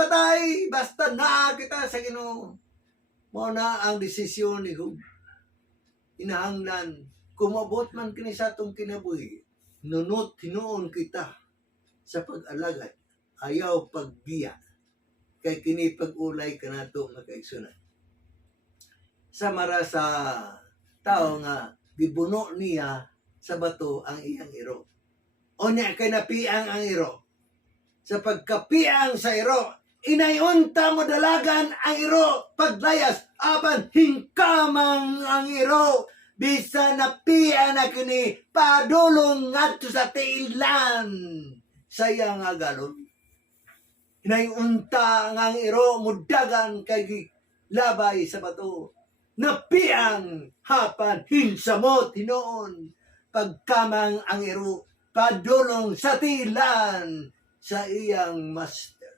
basta naa kita sa Ginoo. Mao na ang desisyon ni Job. Inahanglan, kumabot man kini sa atong kinabuhi, nunot hinuon kita sa pag-alagad, ayaw pagbiya, kay kini pag-ulay ka nato makaigsunan. Samara sa tao nga gibuno niya sa bato ang iyang iro. O niya kay napiang ang iro. Sa pagkapiang sa iro, inayunta mo dalagan ang iro paglayas, apan hingkamang ang iro. Bisa napian na kini padulong ngadto sa tiilan. Sayang nga galon. Inayunta ang iro mudagan kay labay sa bato. Napiang hapan hinsamot hinoon. Pagkamang ang iro padulong sa tilan sa iyang master.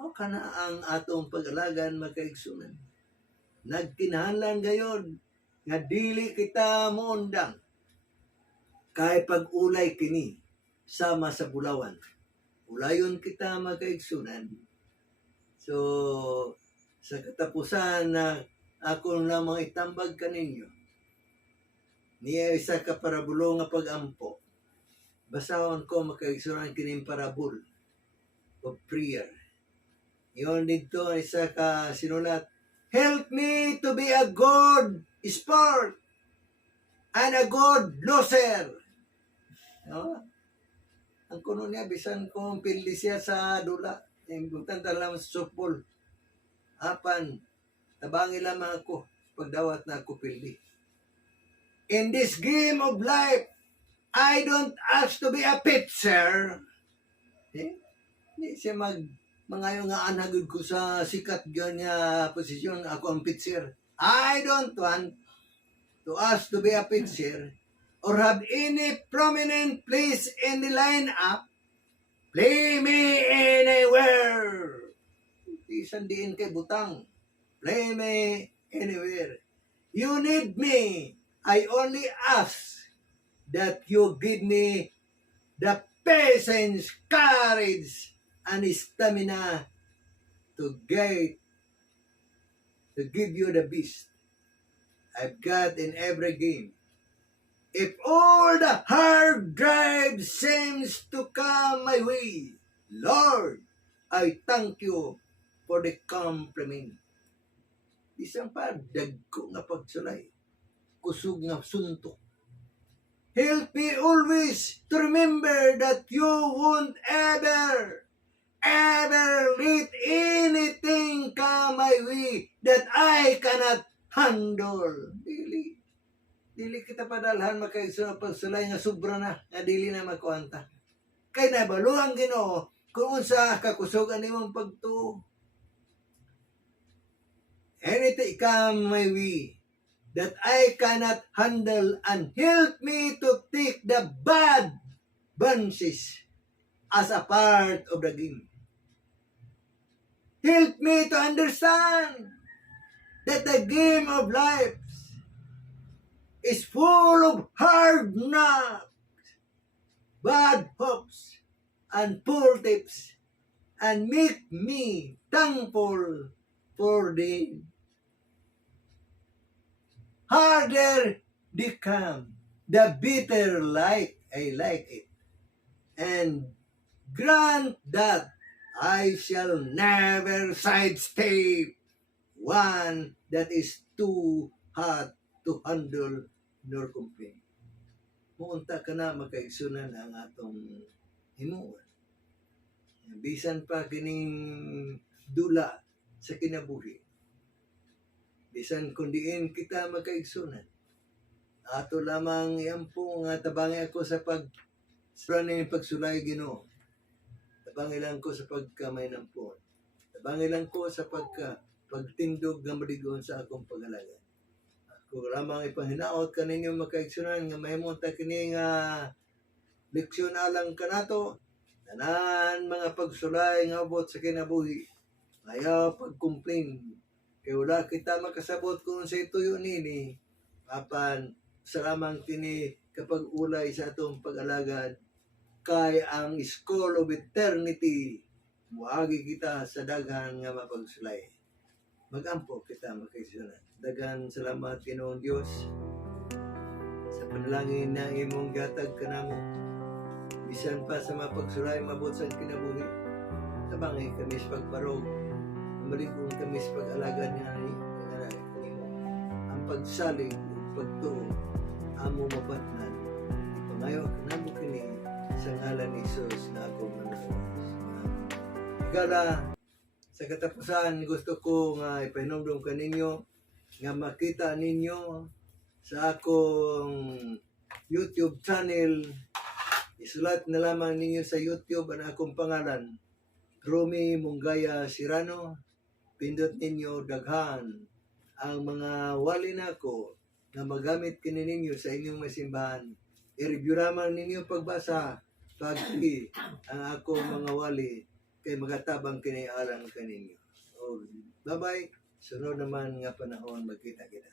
O kana ang atong pag-alagan makaigsunan. Nagkinahanglan gayon nga dili kita muundang kay pag-ulay kini sama sa bulawan. Ulayon kita makaigsunan. So sa katapusan na ako lamang itambag kaninyo, niya isa ka parabulo nga pag-ampo. Basahon ko makaigsunan kining parabol of prayer. Iyon dito isa ka sinulat, help me to be a good sport and a good loser. No? Ang kuno niya, bisan kong pildi siya sa dula. Yung butan talagang sa softball. Apan, tabangi lamang ako pagdawat na ako pildi. In this game of life, I don't ask to be a pitcher. Hindi siya mangayo nga anagod ko sa sikat niya posisyon, ako ang pitcher. I don't want to ask to be a pitcher or have any prominent place in the lineup. Play me anywhere. Isan diin kay butang. Play me anywhere. You need me. I only ask that you give me the patience, courage, and stamina to give you the best I've got in every game. If all the hard drive seems to come my way, Lord, I thank you for the compliment. Isang pa, dagko nga pagsulay. kusog nga suntok. Help me always to remember that you won't ever let anything come my way that I cannot handle. Dili kita padalhan makaigsoon pagsulay nga sobra na, nga dili na makuanta. Kay nabaluhan Ginoo kung unsa kakusugan nimong pagtuo. Anything come my way that I cannot handle, and help me to take the bad bunches as a part of the game. Help me to understand that the game of life is full of hard knocks, bad hopes, and poor tips, and make me thankful for the harder they come, the bitter like I like it, and grant that I shall never sidestep one that is too hard to handle nor complain. Muunta ka na makaigsunan ang atong himuon. Bisan pa kining dula sa kinabuhi. Bisan kundiin kita makaigsunan. Ato lamang iampo nga tabangi ako sa pagsulay Ginoo. Tabangi lang ko sa pagkamay ng puon. Tabangi lang ko sa pagtindog nga maligon sa akong pag-alaga. Ako lamang ipahinaot kaninyo makaigsunan nga mahimong ta kini nga leksyon alang kanato. Tanan mga pagsulay nga abot sa kinabuhi. Ayaw pag-complain. Kaya wala kita makasabot kung sa ituyo nini. Apan, salamang kini kapag ulay sa atong pag-alagad. Kay ang School of Eternity, muagi kita sa daghan nga mapagsulay. Magampo kita makaigsunan. Daghan salamat Ginoong Dios sa panalangin na imong gatag kanamo. Bisan pa sa mapagsulay mabot sa kinabuhi. Tabangi kami sa pagparog. Maligong kami sa pag-alagad niya kanimo. Ang pagsalig, pagtuo, amo mabatnan. Ipangayo kanamo kini sa ngalan ni Jesus na ako mananawas. Igala, sa katapusan gusto ko nga ipahinumdum kaninyo nga makita ninyo sa akong YouTube channel. Isulat na lamang ninyo sa YouTube ang akong pangalan, Romy Mungaya Sirano. Pindot ninyo daghan ang mga wali nako na magamit kini ninyo sa inyong masimbahan. I-review lamang ninyo pagbasa, pag-i ang akong mga wali kay magatabang kini alang kaninyo. Bye-bye. Sunod naman nga panahon magkita kita.